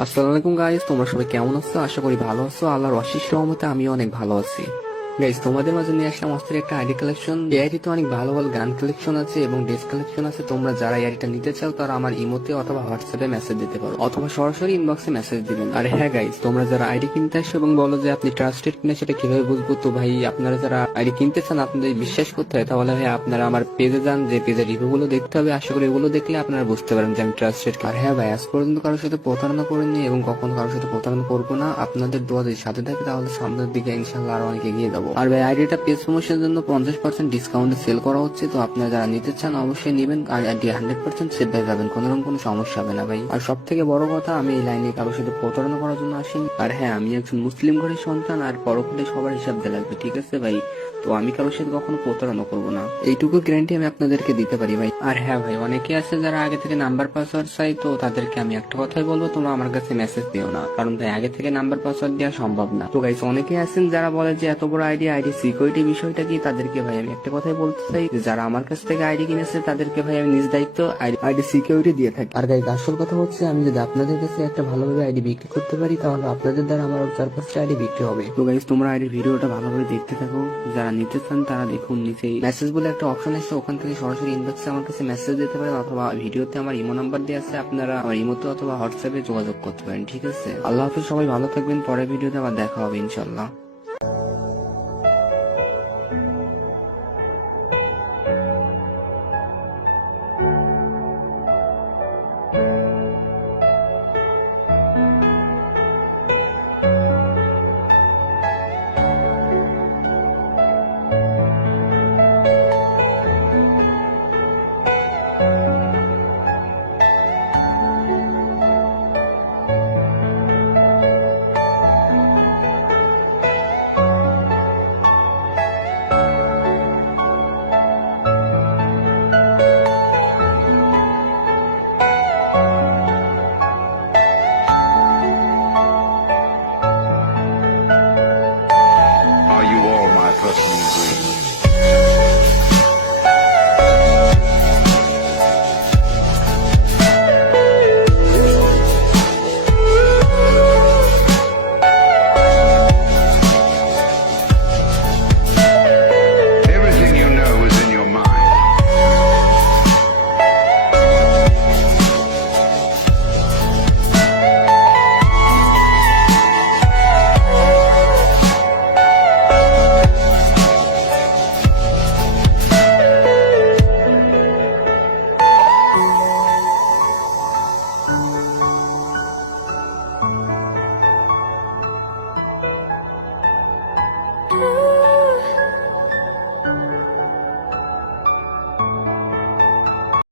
আসসালামু আলাইকুম গাইস, তোমরা সবাই কেমন আছো? আশা করি ভালো আছো। আল্লাহর অশেষ রহমতে আমিও অনেক ভালো আছি। গাইস, তোমাদের মাঝে নিয়ে আসলাম অস্থির একটা আইডি কালেকশন। এই আইডিতে অনেক ভালো ভালো গান কালেকশন আছে এবং ড্রেস কালেকশন আছে। তোমরা যারা এই আইডিটা নিতে চাও তারা আমার ইমোতে অথবা হোয়াটসঅ্যাপে মেসেজ দিতে পারো অথবা সরাসরি ইনবক্সে মেসেজ দিবেন। আর হ্যাঁ গাইস, তোমরা যারা আইডি কিনতে আসো এবং বলো যে আপনি ট্রাস্টেড কিনা সেটা কিভাবে বুঝবো? তো ভাই, আপনারা যারা আইডি কিনতে চান আপনাদের বিশ্বাস করতে হয়, তাহলে ভাই আপনারা আমার পেজে যান, যে পেজের রিভিউ গুলো দেখতে হবে। আশা করি এগুলো দেখলে আপনারা বুঝতে পারেন যে আমি ট্রাস্টেড। আর হ্যাঁ ভাই, আজ পর্যন্ত কারোর সাথে প্রতারণা করিনি এবং কখনো কারোর সাথে প্রতারণা করবো না। আপনাদের দোয়া যদি সাথে থাকে তাহলে সামনের দিকে ইনশাল্লাহ আরো অনেক এগিয়ে যাবো। আর ভাই, আইডিটা পেজ প্রমোশনের জন্য 50% ডিসকাউন্টে সেল করা হচ্ছে। তো আপনারা যারা নিতে চান অবশ্যই নিবেন। আর আইডি 100% সেভ হয়ে যাবেন, কোনো সমস্যা হবে না ভাই। আর সব থেকে বড় কথা, আমি এই লাইনে কারোর সাথে প্রতারণা করার জন্য আসিনি। আর হ্যাঁ, আমি একজন মুসলিম ঘরের সন্তান আর পরকালে সবার হিসাব দিয়ে লাগবে, ঠিক আছে ভাই? তো আমি কারোর সাথে কখনো প্রতারণা করবো না, এইটুকু গ্যারান্টি আমি আপনাদেরকে দিতে পারি ভাই। আর হ্যাঁ ভাই, অনেকে আছে যারা আগে থেকে নাম্বার পাসওয়ার্ড চাই, তো তাদেরকে আমি একটা কথাই বলবো, তোমরা আমার কাছে মেসেজ দিও না, কারণ ভাই আগে থেকে নাম্বার পাসওয়ার্ড দেওয়া সম্ভব না। তো গাইস, অনেকে আছেন যারা বলে যে এত বড় আইডি সিকিউরিটি বিষয়টা কি, তাদেরকে ভাই আমি একটা কথাই বলতে চাই, যে যারা আমার কাছ থেকে আইডি কিনেছে তাদেরকে ভাই আমি নিজ দায়িত্ব আইডি সিকিউরিটি দিয়ে থাকি। আর গাইস, আসল কথা হচ্ছে, আমি যদি আপনাদের কাছে একটা ভালোভাবে আইডি বিক্রি করতে পারি তাহলে আপনাদের দ্বারা আমার 4-5টা আইডি বিক্রি হবে। তো গাইস, তোমরা আইডি ভিডিওটা ভালোভাবে দেখতে থাকো। যারা নিতে চান তারা দেখুন, নিচে মেসেজ বলে একটা অপশন আছে, ওখান থেকে সরাসরি ইনবক্সে আমার কাছে মেসেজ দিতে পারেন অথবা ভিডিওতে আমার ইমো নাম্বার দেওয়া আছে, আপনারা আমার ইমোতে অথবা হোয়াটসঅ্যাপে যোগাযোগ করতে পারেন, ঠিক আছে? আল্লাহ হাফিজ, সবাই ভালো থাকবেন। পরের ভিডিওতে আবার দেখা হবে ইনশাল্লাহ। Are you all my personal dreams? Everything you know is in your mind. Ooh.